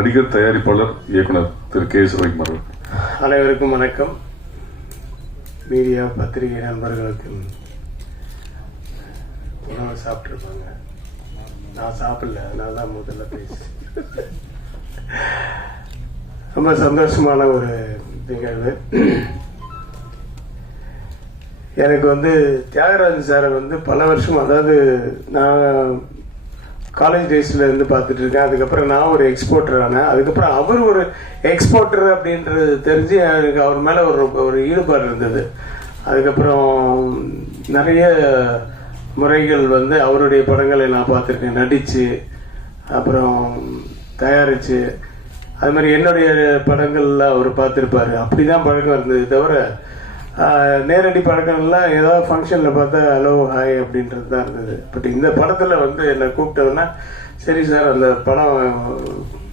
நடிகர், தயாரிப்பாளர், இயக்குனர் திரு கே. எஸ். ரவிக்குமார். அனைவருக்கும் வணக்கம். மீடியா பத்திரிகை நண்பர்களுக்கு உணவு சாப்பிட்ருப்பாங்க. நான் சாப்பிடல, நான் தான் முதல்ல பேசி. ரொம்ப சந்தோஷமான ஒரு நிகழ்வு. எனக்கு தியாகராஜன் சாரை பல வருஷம், அதாவது நான் காலேஜ் டேஸ்ல இருந்து பார்த்துட்டு இருக்கேன். அதுக்கப்புறம் நான் ஒரு எக்ஸ்போர்ட்டர் ஆனேன். அதுக்கப்புறம் அவர் ஒரு எக்ஸ்போர்ட்டர் அப்படின்றது தெரிஞ்சு எனக்கு அவர் மேலே ஒரு ஈடுபாடு இருந்தது. அதுக்கப்புறம் நிறைய முறைகள் அவருடைய படங்களை நான் பார்த்துருக்கேன், நடித்து, அப்புறம் தயாரித்து. அது மாதிரி என்னுடைய படங்கள்லாம் அவர் பார்த்துருப்பாரு. அப்படி தான் பழக்கம் இருந்தது தவிர நேரடி பழக்கம்லாம் ஏதாவது ஃபங்க்ஷனில் பார்த்தா ஹலோ ஹாய் அப்படின்றது தான் இருந்தது. பட் இந்த படத்தில் என்னை கூப்பிட்டதுன்னா சரி சார் அந்த படம்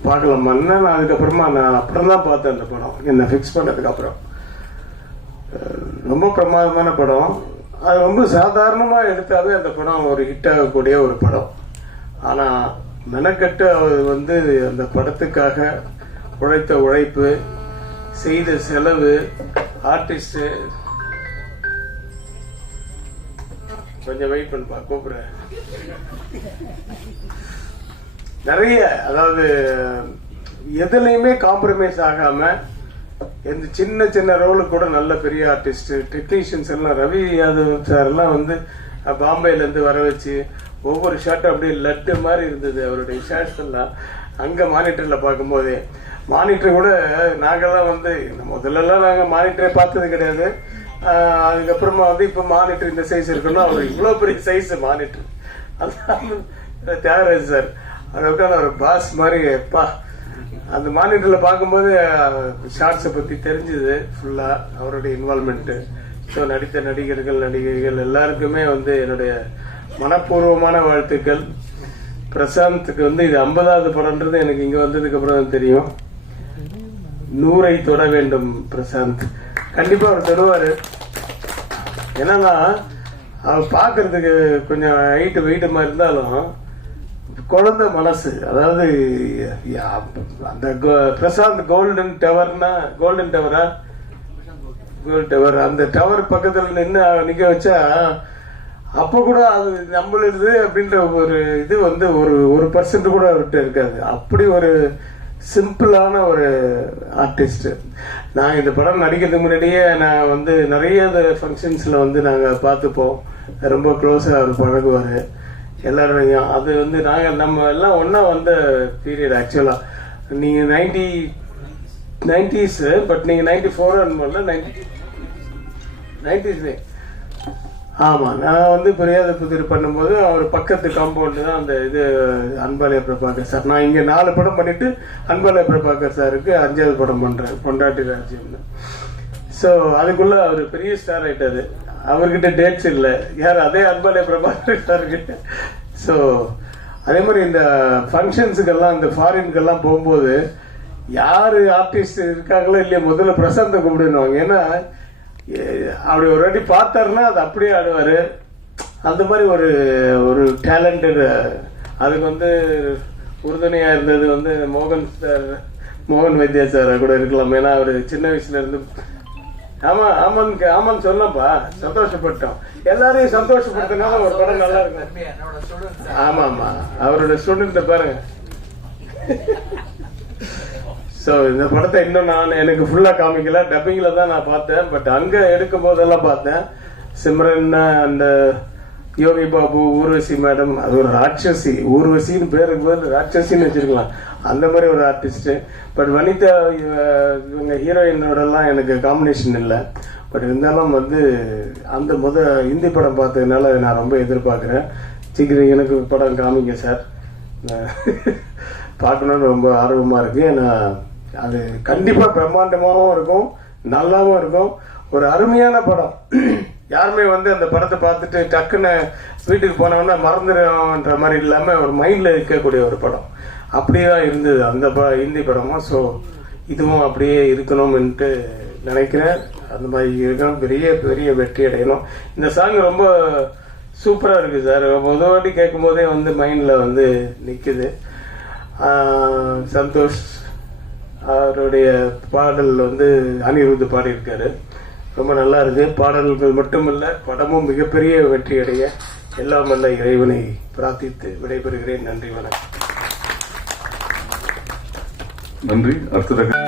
பார்க்கலாமான்னா, நான் அதுக்கப்புறமா அப்புறம் தான் பார்த்தேன் அந்த படம். என்னை ஃபிக்ஸ் பண்ணதுக்கப்புறம் ரொம்ப பிரமாதமான படம். அது ரொம்ப சாதாரணமாக எடுத்தாவே அந்த படம் ஒரு ஹிட் ஆகக்கூடிய ஒரு படம். ஆனால் மெனக்கட்டு அவர் அந்த படத்துக்காக உழைத்த உழைப்பு, செய்த செலவு, ஆர்டிஸ்ட் கொஞ்சம் வெயிட் பண்ணப்பா, கூப்பிடுறேன். நிறைய, அதாவது எதுலையுமே காம்ப்ரமைஸ் ஆகாம எந்த சின்ன சின்ன ரோலுக்கு கூட நல்ல பெரிய ஆர்டிஸ்ட், டெக்னீஷியன்ஸ் எல்லாம், ரவி யாதவ் சார் எல்லாம் பாம்பேல இருந்து வர வச்சு ஒவ்வொரு ஷாட்டும் அப்படியே லட்டு மாதிரி இருந்தது அவருடைய ஷாட்ஸ் எல்லாம். அங்க மானிட்டர்ல பார்க்கும்போதே, மானிட்டர் கூட நாங்கெல்லாம் முதல்லலாம் நாங்கள் மானிட்டரை பார்த்தது கிடையாது. அதுக்கப்புறமா இப்போ மானிட்டர் இந்த சைஸ் இருக்கணும், அவர் இவ்வளோ பெரிய சைஸ் மானிட்டர். அதான் தியாகராஜ் சார் அவர் உட்காந்து ஒரு பாஸ் மாதிரி எப்பா அந்த மானிட்டரில் பார்க்கும்போது ஷார்ட்ஸை பற்றி தெரிஞ்சுது ஃபுல்லாக, அவருடைய இன்வால்மெண்ட்டு. ஸோ நடித்த நடிகர்கள், நடிகைகள் எல்லாருக்குமே என்னுடைய மனப்பூர்வமான வாழ்த்துக்கள். பிரசாந்துக்கு இது 50வது படம்ன்றது எனக்கு இங்கே வந்ததுக்கு அப்புறம் தான் தெரியும். 100ஐ தொட வேண்டும் பிரசாந்த். கண்டிப்பா அவர் தருவாரு. என்னன்னா அவர் பார்க்கறதுக்கு கொஞ்சம் ஹைட்டு வெயிட்டமா இருந்தாலும் குழந்தை மனசு. அதாவது அந்த பிரசாந்த் கோல்டன் டவர்னா, கோல்டன் டவரா, கோல்டன் டவர், அந்த டவர் பக்கத்துல நின்று நிக்க வச்சா அப்ப கூட அது நம்மளுது அப்படின்ற ஒரு இது ஒரு பர்சன்ட் கூட அவர்கிட்ட இருக்காது. அப்படி ஒரு சிம்பிளான ஒரு ஆர்டிஸ்ட். நான் இந்த படம் நடிக்கிறதுக்கு முன்னாடியே நான் நிறைய ஃபங்க்ஷன்ஸ்ல நாங்கள் பார்த்துப்போம். ரொம்ப க்ளோஸாக அவர் பழகுவார் எல்லாரையும். அது நாங்கள் நம்ம எல்லாம் ஒன்றா வந்த பீரியட். ஆக்சுவலாக நீங்கள் 90s, பட் நீங்கள் 94 அனுமதில 90s. ஆமாம், நான் பிரியாத புதிர் பண்ணும்போது அவர் பக்கத்து காம்பவுண்டு தான் அந்த இது அன்பாலய பிரபாகர் சார். நான் இங்கே 4 படம் பண்ணிட்டு அன்பாலய பிரபாகர் சாருக்கு 5வது படம் பண்ணுறேன், பொண்டாட்டி ராஜ்யம்னு. ஸோ அதுக்குள்ள அவர் பெரிய ஸ்டார் ஆகிட்டாரு. அவர்கிட்ட டேட்ஸ் இல்லை, யார் அதே அன்பாலய பிரபாகர் சார்கிட்ட. ஸோ அதே மாதிரி இந்த ஃபங்க்ஷன்ஸுக்கெல்லாம், இந்த ஃபாரின்கெல்லாம் போகும்போது யார் ஆர்டிஸ்ட் இருக்காங்களோ இல்லையா முதல்ல பிரசாந்தை கூப்பிடுவாங்க. ஏன்னா அப்படி ஒரு வாட்டி பார்த்தாருன்னா அது அப்படியே ஆடுவார். அந்த மாதிரி ஒரு டேலண்டட். அதுக்கு உறுதுணையாக இருந்தது மோகன் சார், மோகன் வைத்தியா சார் கூட இருக்கலாம். ஏன்னா அவர் சின்ன வயசுல இருந்து ஆமான்னு சொல்லப்பா, சந்தோஷப்பட்டோம். எல்லாரையும் சந்தோஷப்படுத்தினால ஒரு படம் நல்லா இருக்கும். ஆமா, அவரோட ஸ்டூடெண்ட் பாருங்க. ஸோ இந்த படத்தை இன்னும் எனக்கு ஃபுல்லாக காமிக்கல, டப்பிங்கில் தான் நான் பார்த்தேன். பட் அங்கே எடுக்கும் போதெல்லாம் பார்த்தேன். சிம்ரன், அந்த யோகி பாபு, ஊர்வசி மேடம், அது ஒரு ராட்சசி. ஊர்வசின்னு பேருக்கு பதில் ராட்சசின்னு வச்சிருக்கலாம், அந்த மாதிரி ஒரு ஆர்டிஸ்ட். பட் வனிதா இவங்க ஹீரோயினோடலாம் எனக்கு காம்பினேஷன் இல்லை. பட் இருந்தாலும் அந்த ஹிந்தி படம் பார்த்ததுனால நான் ரொம்ப எதிர்பார்க்குறேன். சீக்கிரம் எனக்கு படம் காமிங்க சார், பார்க்கணுன்னு ரொம்ப ஆர்வமாக இருக்கு. ஏன்னா அது கண்டிப்பாக பிரம்மாண்டமாகவும் இருக்கும், நல்லாவும் இருக்கும். ஒரு அருமையான படம். யாருமே அந்த படத்தை பார்த்துட்டு டக்குன்னு வீட்டுக்கு போனோன்னா மறந்துடுன்ற மாதிரி இல்லாமல் ஒரு மைண்டில் இருக்கக்கூடிய ஒரு படம். அப்படியே தான் இருந்தது அந்த ஹிந்தி படமும். ஸோ இதுவும் அப்படியே இருக்கணும்ன்ட்டு நினைக்கிறேன். அந்த மாதிரி இருக்கணும், பெரிய பெரிய வெற்றி அடையணும். இந்த சாங் ரொம்ப சூப்பராக இருக்குது சார். முதல் வாட்டி கேட்கும் போதே மைண்டில் நிற்குது. சந்தோஷ் அவருடைய பாடல் வந்து அனிருத் பாடியிருக்காரு. ரொம்ப நல்லா இருக்கு. பாடல்கள் மட்டுமல்ல, படமும் மிகப்பெரிய வெற்றி அடைய எல்லாம் வல்ல இறைவனை பிரார்த்தித்து விடைபெறுகிறேன். நன்றி, வணக்கம். நன்றி. அடுத்ததாக